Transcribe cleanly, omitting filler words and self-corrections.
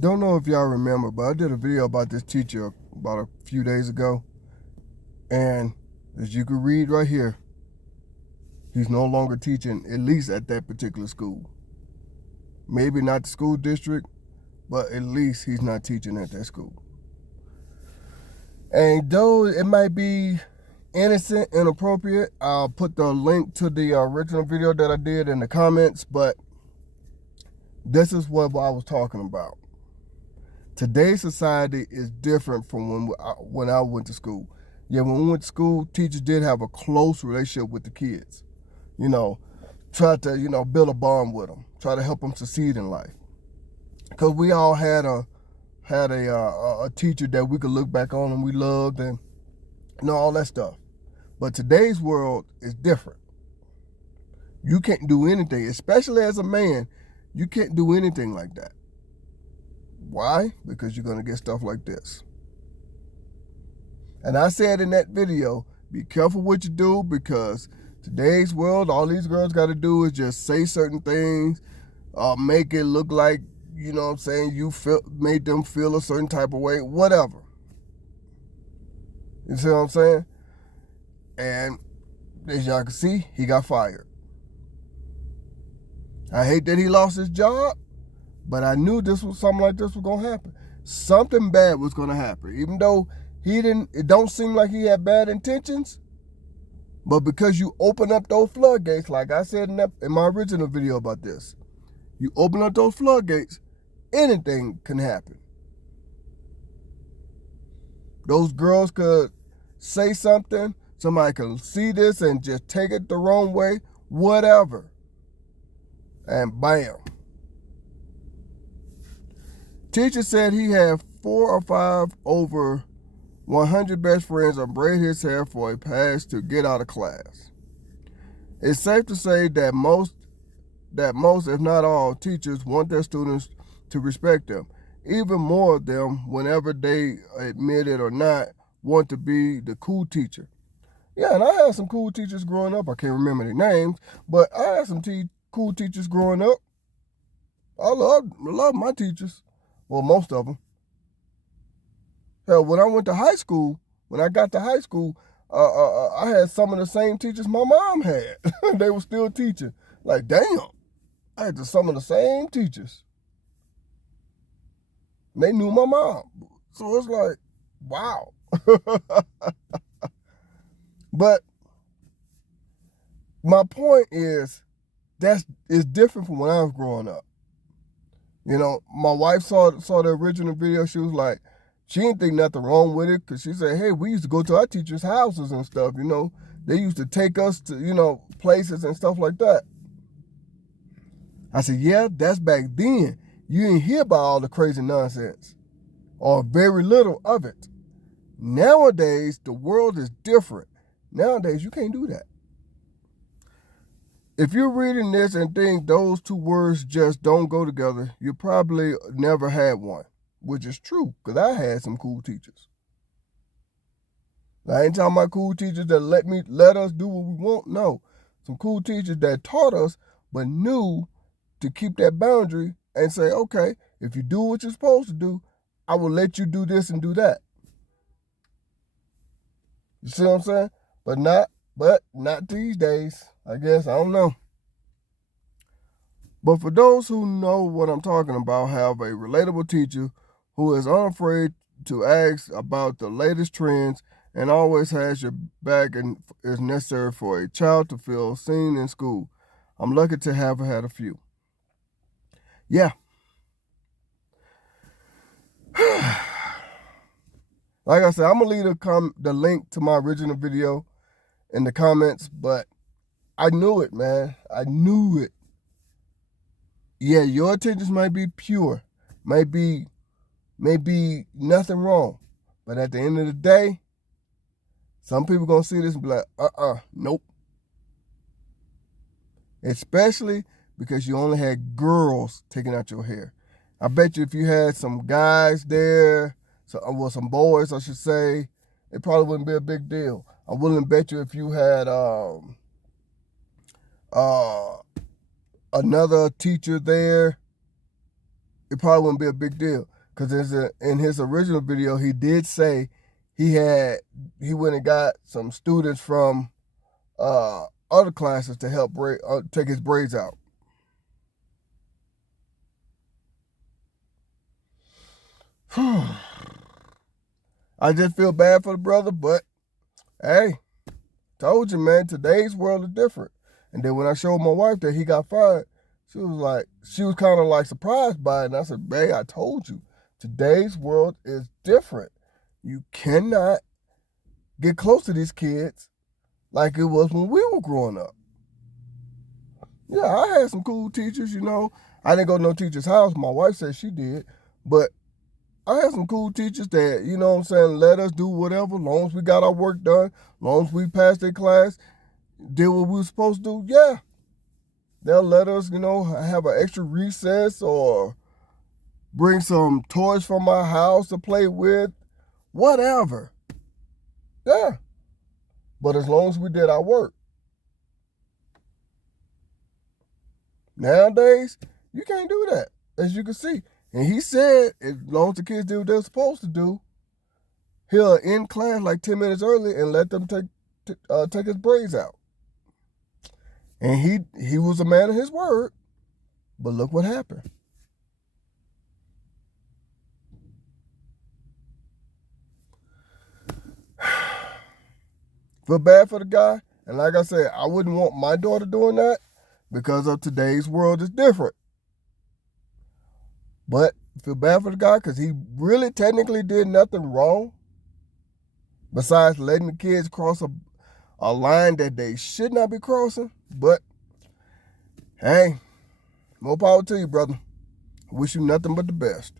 Don't know if y'all remember, but I did a video about this teacher about a few days ago. And as you can read right here, he's no longer teaching, at least at that particular school. Maybe not the school district, but at least he's not teaching at that school. And though it might be innocent, inappropriate, I'll put the link to the original video that I did in the comments, but this is what I was talking about. Today's society is different from when I went to school. Yeah, when we went to school, teachers did have a close relationship with the kids. You know, try to, build a bond with them, try to help them succeed in life. Because we all had a teacher that we could look back on and we loved and all that stuff. But today's world is different. You can't do anything, especially as a man, you can't do anything like that. Why? Because you're going to get stuff like this. And I said in that video, be careful what you do, because today's world, all these girls got to do is just say certain things, make it look like, you know what I'm saying, made them feel a certain type of way, whatever. You see what I'm saying? And as y'all can see, he got fired. I hate that he lost his job, but I knew something like this was going to happen. Something bad was going to happen. Even though it don't seem like he had bad intentions, but because you open up those floodgates, like I said in my original video about this, you open up those floodgates, anything can happen. Those girls could say something, somebody could see this and just take it the wrong way, whatever. And bam. Teacher said he had 4 or 5 over 100 best friends and braid his hair for a pass to get out of class. It's safe to say that most, if not all, teachers want their students to respect them. Even more of them, whenever they admit it or not, want to be the cool teacher. Yeah, and I had some cool teachers growing up. I can't remember their names, but I had some cool teachers growing up. I love my teachers. Well, most of them. Hell, when I went to high school, when I got to high school, I had some of the same teachers my mom had. They were still teaching. Like, damn, I had some of the same teachers. They knew my mom. So it's like, wow. But my point is, it's different from when I was growing up. My wife saw the original video. She was like, she didn't think nothing wrong with it, because she said, hey, we used to go to our teachers' houses and stuff, They used to take us to, places and stuff like that. I said, yeah, that's back then. You didn't hear about all the crazy nonsense, or very little of it. Nowadays, the world is different. Nowadays, you can't do that. If you're reading this and think those two words just don't go together, you probably never had one, which is true, because I had some cool teachers. I ain't talking about cool teachers that let us do what we want. No, some cool teachers that taught us, but knew to keep that boundary and say, okay, if you do what you're supposed to do, I will let you do this and do that. You see what I'm saying? But not these days. I guess, I don't know. But for those who know what I'm talking about, have a relatable teacher who is unafraid to ask about the latest trends and always has your back and is necessary for a child to feel seen in school. I'm lucky to have had a few. Yeah. Like I said, I'm going to leave the link to my original video in the comments, but I knew it, man. I knew it. Yeah, your intentions might be pure, might be nothing wrong, but at the end of the day, some people gonna see this and be like, nope. Especially because you only had girls taking out your hair. I bet you if you had some guys there, some boys, I should say, it probably wouldn't be a big deal. I wouldn't bet you if you had another teacher there, it probably wouldn't be a big deal. Because in his original video, he did say he went and got some students from other classes to help take his braids out. I just feel bad for the brother, but hey, told you, man, today's world is different. And then when I showed my wife that he got fired, she was kind of like surprised by it. And I said, babe, I told you, today's world is different. You cannot get close to these kids like it was when we were growing up. Yeah, I had some cool teachers, you know. I didn't go to no teacher's house. My wife said she did. But I had some cool teachers that, you know what I'm saying, let us do whatever, as long as we got our work done, as long as we passed their class, did what we were supposed to do. Yeah. They'll let us, you know, have an extra recess or bring some toys from my house to play with, whatever. Yeah. But as long as we did our work. Nowadays, you can't do that, as you can see. And he said, as long as the kids do what they're supposed to do, he'll end class like 10 minutes early and let them take his braids out. And he was a man of his word. But look what happened. Feel bad for the guy. And like I said, I wouldn't want my daughter doing that because of today's world is different. But feel bad for the guy because he really technically did nothing wrong besides letting the kids cross a line that they should not be crossing. But hey, more power to you, brother. Wish you nothing but the best.